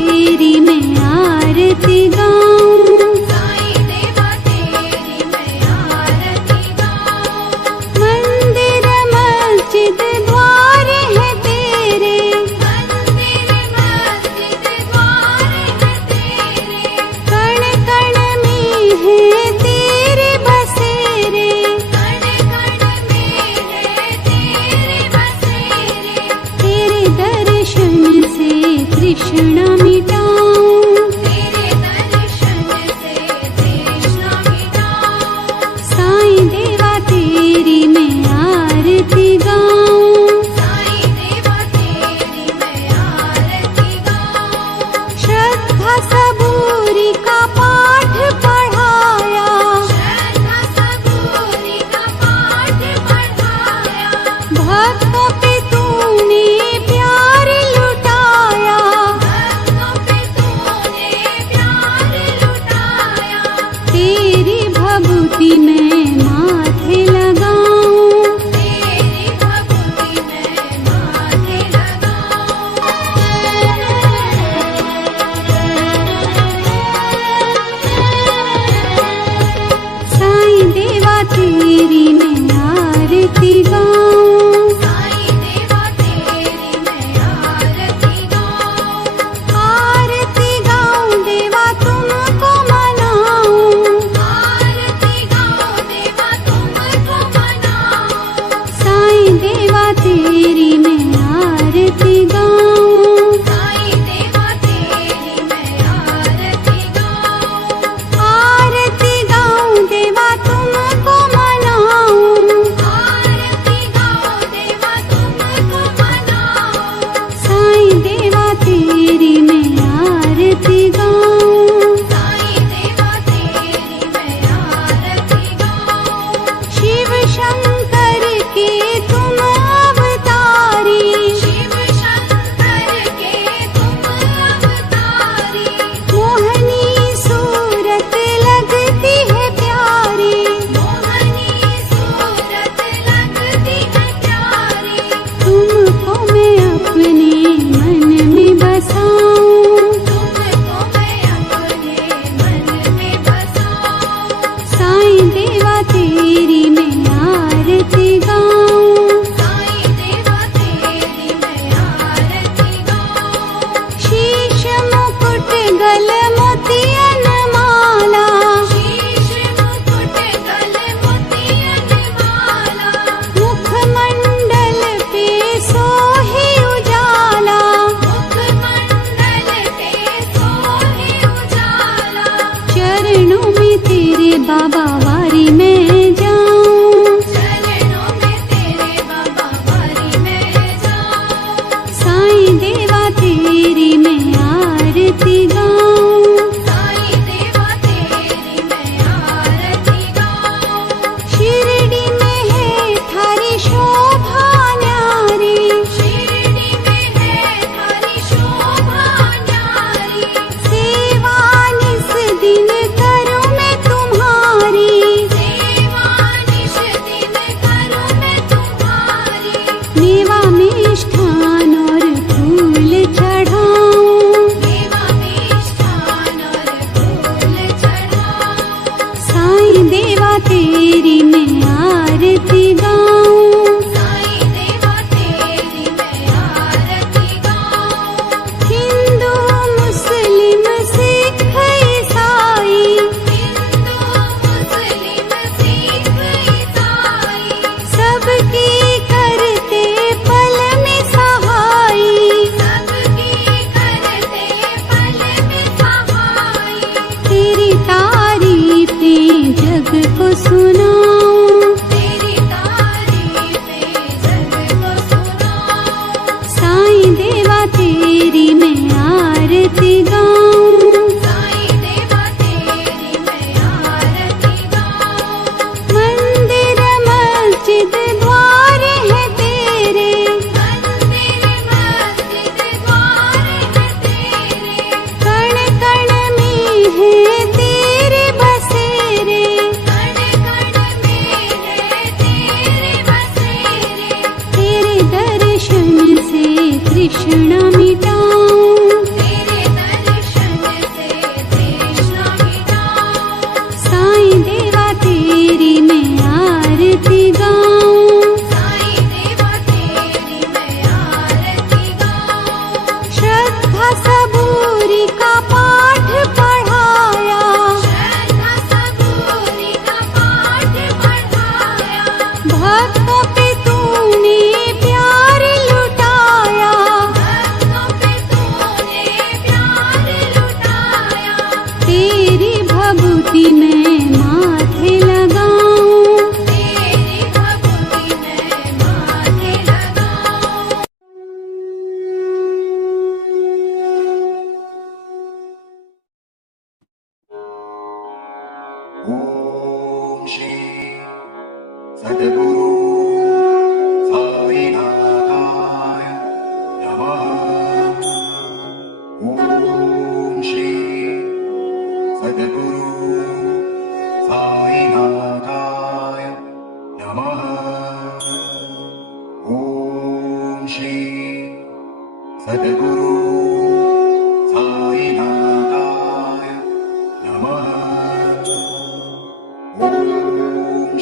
तेरी मैं आरती गाऊं, साईं देवा तेरी मैं आरती गाऊं। मंदिर मस्जिद द्वार है तेरे, मंदिर मस्जिद द्वार है तेरे, कण कण में है तेरे बसेरे, कण कण में है तेरे बसेरे। तेरे दर्शन से तृष्णा मिटाऊं, तेरे दर्शन से तृष्णा मिटाऊं। साईं देवा तेरी मैं आरती गाऊं, साईं देवा तेरी मैं आरती गाऊं। श्रद्धा सबूरी का पाठ पढ़ाया, श्रद्धा सबूरी का पाठ पढ़ाया, भक्तों पे तूने प्यार लुटाया, भक्तों पे तूने प्यार लुटाया। तेरी भभूति मैं माथे लगाऊं, तेरी भक्ति मैं माथे लगाऊं। साईं देवा तेरी मैं आरती गाऊं, साईं देवा तेरी मैं आरती गाऊं। आरती गाऊं देवा तुमको मनाऊं, आरती गाऊं देवा तुमको मनाऊं। साईं देवा तेरी मैं आरती गाऊं, साईं देवा तेरी मैं आरती गाऊं। आरती गाऊं देवा तुमको मनाऊं, आरती गाऊं देवा तुमको मनाऊं। साईं देवा तेरी मैं आरती गाऊं, साईं देवा तेरी मैं आरती गाऊं। शिव शंकर के तुम अवतारी, शिव शंकर के तुम अवतारी, मोहनी सूरत लगती है प्यारी, मोहनी सूरत लगती है प्यारी। तुमको मैं अपने मन में बसाऊं, तुमको मैं अपने मन में बसाऊं। साईं देवा तेरी मैं आरती गाऊं, साईं देवा तेरी मैं आरती गाऊं। शीश मुकुट गल मोतियन माला, शीश मुकुट गल मोतियन माला, मुखमंडल पे सोहे उजाला, मुखमंडल पे सोहे उजाला। चरणों में तेरे बाबा वारी मैं जाऊं, चरणों में तेरे बाबा वारी मैं जाऊं। साईं देवा तेरी मैं आरती गाऊं, साईं देवा तेरी मैं आरती गाऊं। शिरडी में है थारी शोभा न्यारी, शिरडी में है थारी शोभा न्यारी, सेवा निस दिन करूं मैं तुम्हारी, सेवा निश दिन करूं मैं तुम्हारी। मेवा मिष्ठान और फूल चढ़ाऊं, देवा मिष्ठान और फूल चढ़ाऊं। साईं देवा तेरी मैं आरती गाऊं, साईं देवा तेरी मैं आरती गाऊं। हिंदू मुस्लिम सिख ईसाई, हिंदू मुस्लिम सिख ईसाई, सबकी करते पल में सहाई, सबकी करते पल में सहाई। तेरी तारीफें जग को सुनाऊं, तेरी तारीफें जग को सुनाऊं। साईं देवा तेरी मैं आरती गाऊं, साईं देवा तेरी मैं आरती गाऊं। मंदिर मस्जिद द्वार है तेरे, मंदिर मस्जिद द्वार है तेरे, कण कण में है तेरे बसेरे, कण कण में है तेरे बसेरे। तेरे दर्शन से तृष्णा मिटाऊं, तेरे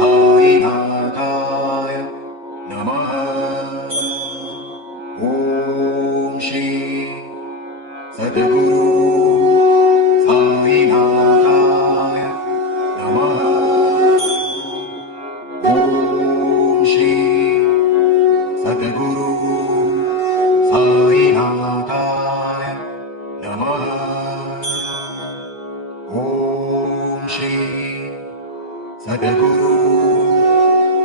साईनाथाय नमः। ॐ श्री सद्गुरु साईनाथाय नमः। ॐ श्री सद्गुरु साईनाथाय नमः। ॐ श्री सद्गुरु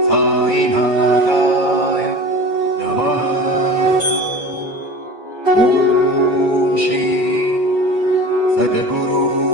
साईनाथाय नमः। ॐ श्री सद्गुरु